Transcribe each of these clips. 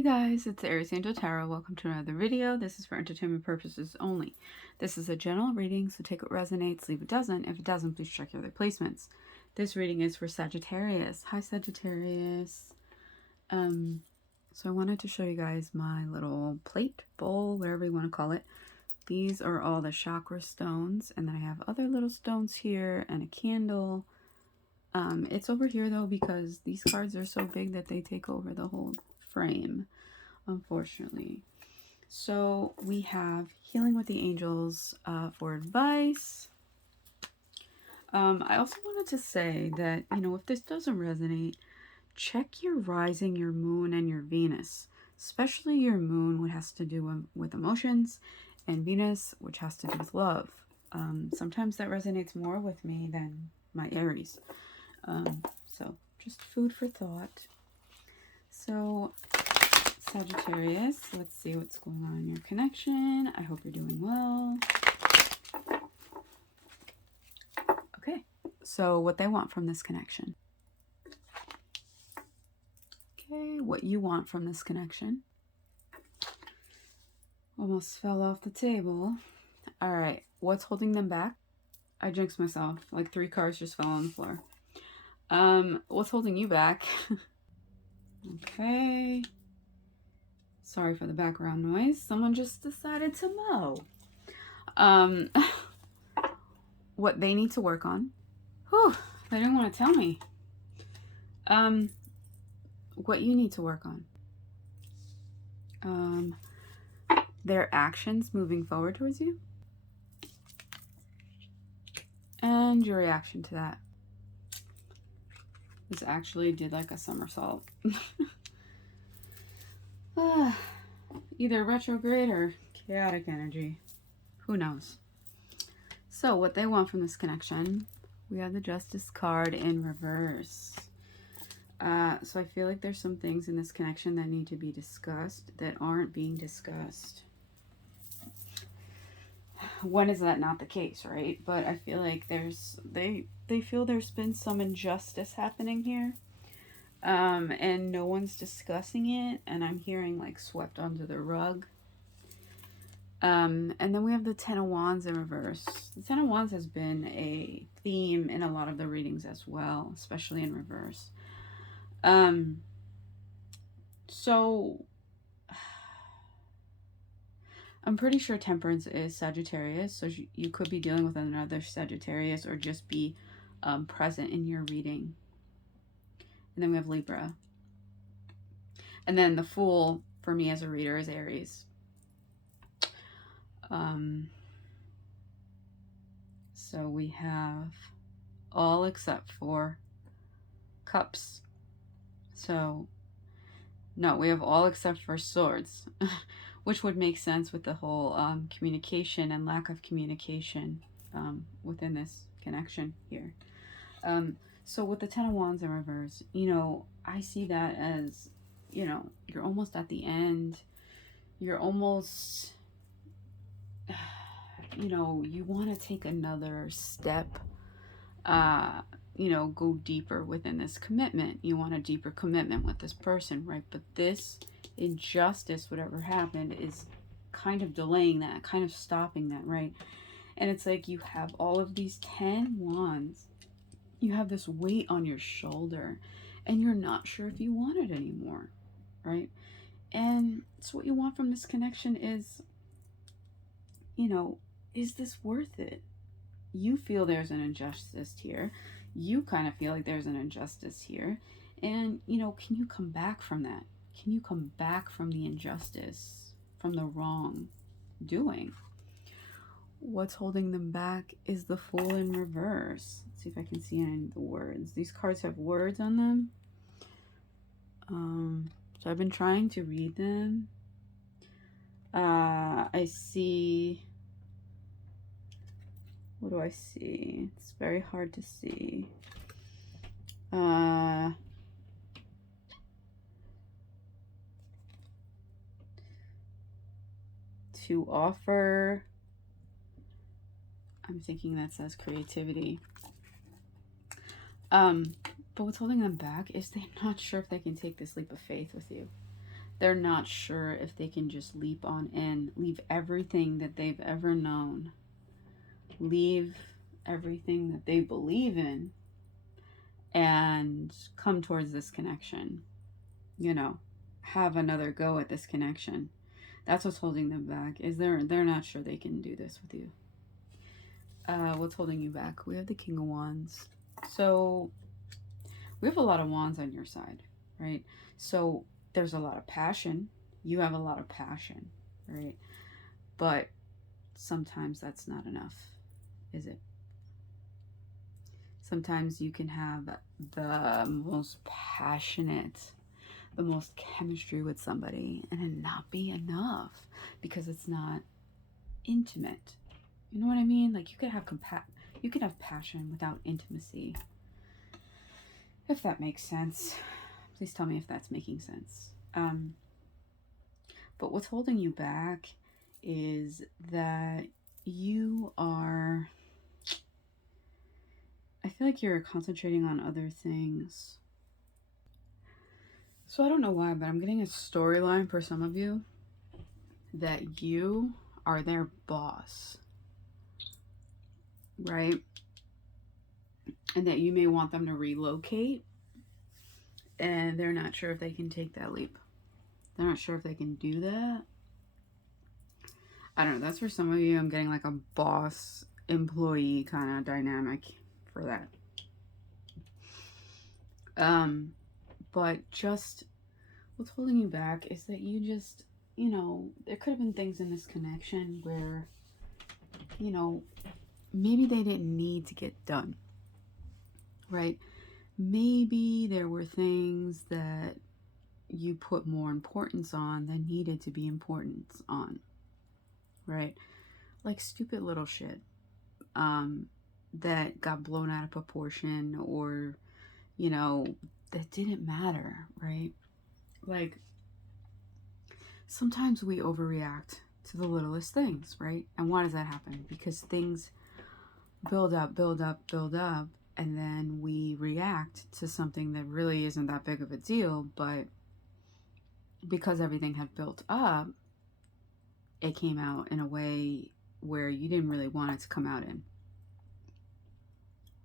Hey guys, it's Aries Angel Tarot. Welcome to another video. This is for entertainment purposes only. This is a general reading, so take what resonates, leave what doesn't. If it doesn't, please check your other placements. This reading is for Sagittarius. Hi Sagittarius. So I wanted to show you guys my little plate, bowl, whatever you want to call it. These are all the chakra stones, and then I have other little stones here and a candle. It's over here though because these cards are so big that they take over the whole frame, unfortunately. So we have Healing with the Angels for advice. I also wanted to say that, if this doesn't resonate, check your rising, your moon, and your Venus. Especially your moon, which has to do with emotions, and Venus, which has to do with love. Sometimes that resonates more with me than my Aries. So just food for thought. So Sagittarius, let's see what's going on in your connection. I hope you're doing well. Okay, so what they want from this connection. Okay, what you want from this connection. Almost fell off the table. All right, what's holding them back? I jinxed myself. Like 3 cards just fell on the floor. What's holding you back? Okay. Sorry for the background noise. Someone just decided to mow. What they need to work on. Whew, they didn't want to tell me. What you need to work on. Their actions moving forward towards you. And your reaction to that. This actually did like a somersault. Either retrograde or chaotic energy. Who knows? So what they want from this connection, we have the Justice card in reverse. So I feel like there's some things in this connection that need to be discussed that aren't being discussed. When is that not the case, right? But I feel like they feel there's been some injustice happening here. And no one's discussing it, and I'm hearing like swept under the rug. And then we have the Ten of Wands in reverse. The Ten of Wands has been a theme in a lot of the readings as well, especially in reverse. So I'm pretty sure Temperance is Sagittarius, so you could be dealing with another Sagittarius or just be present in your reading. And then we have Libra. And then the Fool, for me as a reader, is Aries. So we have all except for Cups. So, no, we have all except for Swords. Which would make sense with the whole communication and lack of communication within this connection here. So with the Ten of Wands in reverse, I see that as, you're almost at the end. You're almost, you want to take another step, go deeper within this commitment. You want a deeper commitment with this person, right? But this injustice, whatever happened, is kind of delaying that, kind of stopping that, right? And it's like you have all of these 10 wands. You have this weight on your shoulder and you're not sure if you want it anymore, right? And so what you want from this connection is, is this worth it? You feel there's an injustice here. You kind of feel like there's an injustice here. And, can you come back from that? Can you come back from the injustice, from the wrong doing? What's holding them back is the Fool in reverse. Let's see if I can see any of the words. These cards have words on them. So I've been trying to read them. I see... What do I see? It's very hard to see. To offer... I'm thinking that says creativity. But what's holding them back is they're not sure if they can take this leap of faith with you. They're not sure if they can just leap on in, leave everything that they've ever known, leave everything that they believe in, and come towards this connection. You know, have another go at this connection. That's what's holding them back. Is they're not sure they can do this with you. What's holding you back? We have the King of Wands. So we have a lot of wands on your side, right? So there's a lot of passion. You have a lot of passion, right? But sometimes that's not enough, is it? Sometimes you can have the most passionate, the most chemistry with somebody and it not be enough because it's not intimate. You know what I mean? Like you could have passion without intimacy. If that makes sense. Please tell me if that's making sense. But what's holding you back is that you are, I feel like you're concentrating on other things. So I don't know why, but I'm getting a storyline for some of you that you are their boss, right? And that you may want them to relocate and they're not sure if they can take that leap. They're not sure if they can do that. I don't know. That's for some of you. I'm getting like a boss employee kind of dynamic for that. But just what's holding you back is that you just, you know, there could have been things in this connection where, you know, maybe they didn't need to get done, right? Maybe there were things that you put more importance on than needed to be importance on, right? Like stupid little shit that got blown out of proportion or, you know, that didn't matter, right? Like sometimes we overreact to the littlest things, right? And why does that happen? Because things build up, and then we react to something that really isn't that big of a deal, but because everything had built up, it came out in a way where you didn't really want it to come out in,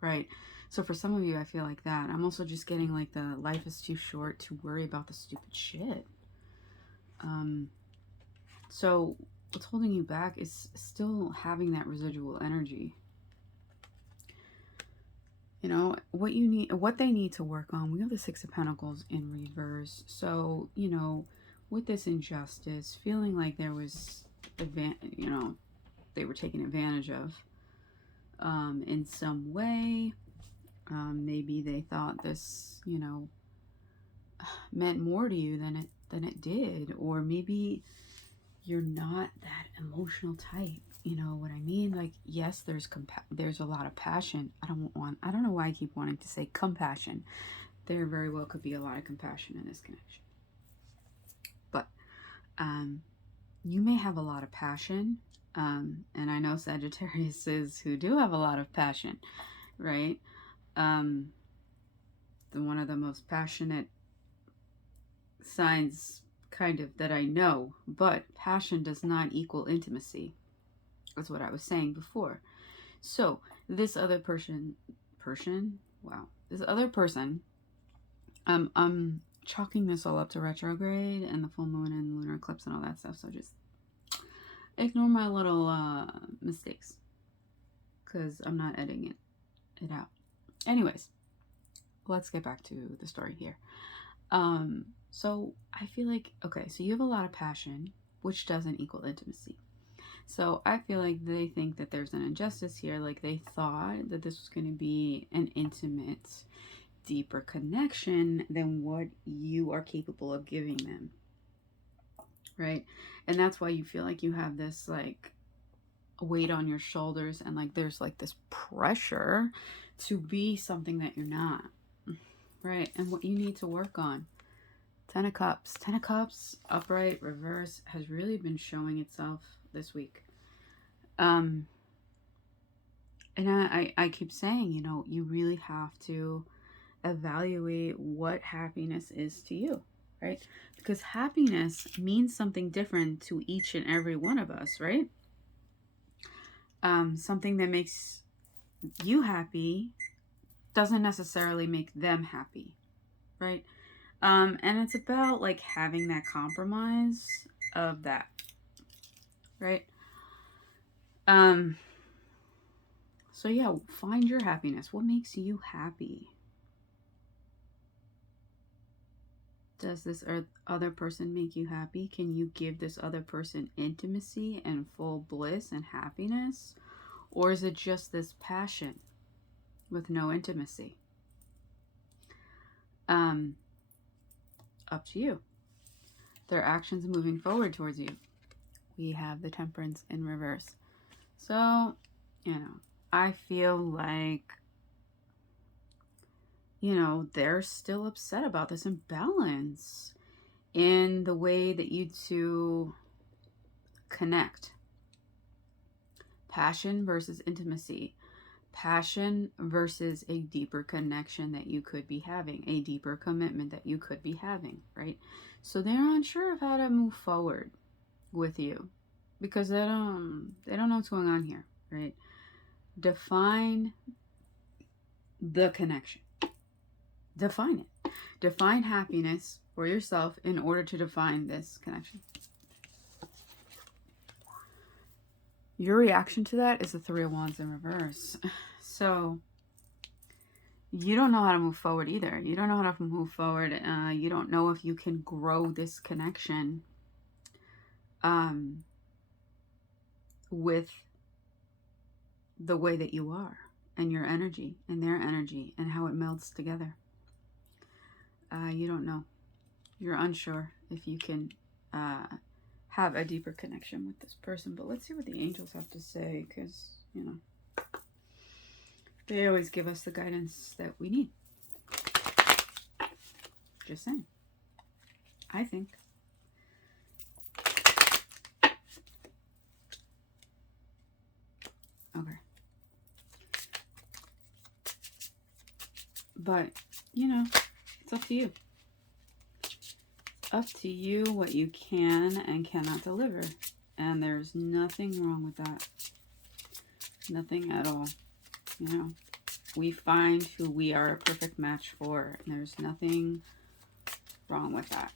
right? So for some of you, I feel like that. I'm also just getting like the life is too short to worry about the stupid shit. So what's holding you back is still having that residual energy. You know, what they need to work on. We have the Six of Pentacles in reverse. So, you know, with this injustice, feeling like there was, you know, they were taken advantage of in some way. Maybe they thought this, you know, meant more to you than it did. Or maybe you're not that emotional type. You know what I mean? Like, yes, there's a lot of passion. I don't know why I keep wanting to say compassion. There very well could be a lot of compassion in this connection. But you may have a lot of passion. And I know Sagittariuses who do have a lot of passion, right? One of the most passionate signs kind of that I know, but passion does not equal intimacy. That's what I was saying before. So this other person, I'm chalking this all up to retrograde and the full moon and lunar eclipse and all that stuff. So just ignore my little mistakes because I'm not editing it out. Anyways, let's get back to the story here. So I feel like, okay, so you have a lot of passion, which doesn't equal intimacy. So I feel like they think that there's an injustice here. Like they thought that this was going to be an intimate, deeper connection than what you are capable of giving them. Right? And that's why you feel like you have this like weight on your shoulders and like there's like this pressure to be something that you're not. Right? And what you need to work on. 10 of Cups. 10 of Cups, upright, reverse, has really been showing itself this week. And I keep saying, you know, you really have to evaluate what happiness is to you, right? Because happiness means something different to each and every one of us, right? Something that makes you happy doesn't necessarily make them happy, right? And it's about like having that compromise of that, right? So yeah, find your happiness. What makes you happy? Does this other person make you happy? Can you give this other person intimacy and full bliss and happiness? Or is it just this passion with no intimacy? Up to you. Their actions moving forward towards you. We have the Temperance in reverse. So, I feel like, they're still upset about this imbalance in the way that you two connect. Passion versus intimacy. Passion versus a deeper connection that you could be having, a deeper commitment that you could be having, right? So they're unsure of how to move forward with you because they don't know what's going on here, right? Define the connection. Define it. Define happiness for yourself in order to define this connection. Your reaction to that is the Three of Wands in reverse. So you don't know how to move forward either. You don't know how to move forward. You don't know if you can grow this connection with the way that you are and your energy and their energy and how it melds together. You don't know. You're unsure if you can have a deeper connection with this person. But let's see what the angels have to say, because, they always give us the guidance that we need. Just saying. I think. Okay. But, it's up to you. Up to you what you can and cannot deliver. And there's nothing wrong with that. Nothing at all. We find who we are a perfect match for. And there's nothing wrong with that.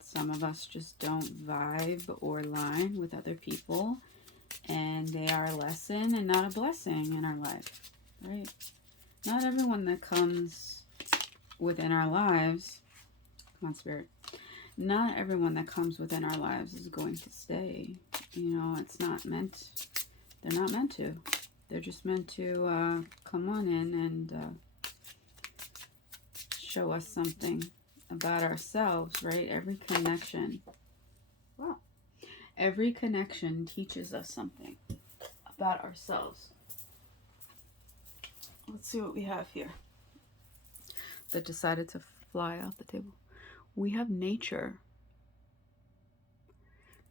Some of us just don't vibe or line with other people. And they are a lesson and not a blessing in our life. Right? Not everyone that comes within our lives. Come on, Spirit. Not everyone that comes within our lives is going to stay. It's not meant. They're not meant to. They're just meant to come on in and show us something about ourselves, right? Every connection. Wow. Every connection teaches us something about ourselves. Let's see what we have here. That decided to fly off the table. We have nature.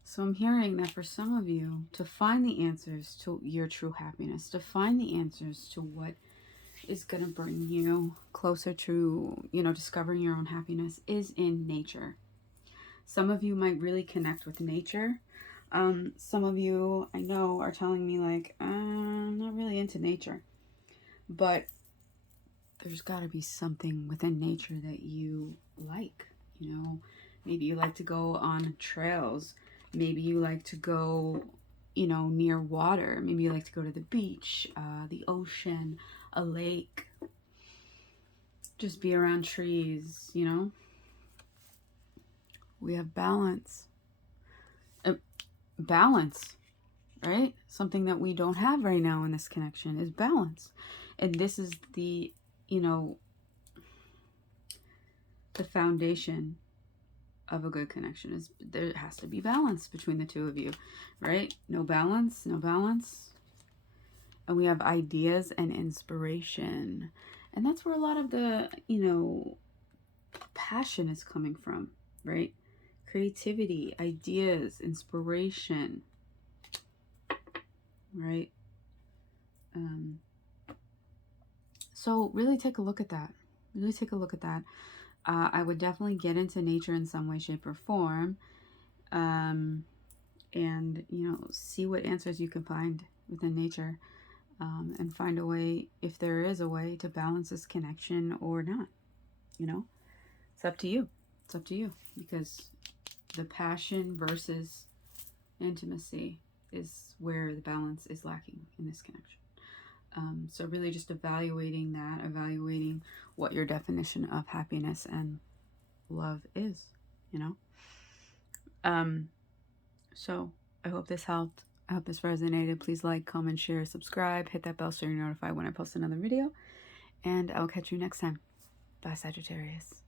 So I'm hearing that for some of you, to find the answers to your true happiness, to find the answers to what is going to bring you closer to, discovering your own happiness is in nature. Some of you might really connect with nature. Some of you, I know, are telling me like, I'm not really into nature. But there's got to be something within nature that you like. Maybe you like to go on trails. Maybe you like to go, near water. Maybe you like to go to the beach, the ocean, a lake. Just be around trees, We have balance. Balance, right? Something that we don't have right now in this connection is balance. And this is the, the foundation of a good connection is there has to be balance between the two of you, right? No balance. And we have ideas and inspiration. And that's where a lot of the, passion is coming from, right? Creativity, ideas, inspiration, right? So really take a look at that. I would definitely get into nature in some way, shape, or form. And, you know, see what answers you can find within nature. And find a way, if there is a way, to balance this connection or not. You know, it's up to you. It's up to you, because the passion versus intimacy is where the balance is lacking in this connection. So really just evaluating that, evaluating what your definition of happiness and love is, you know. So I hope this helped. I hope this resonated. Please like, comment, share, subscribe, hit that bell so you're notified when I post another video, and I'll catch you next time. Bye, Sagittarius.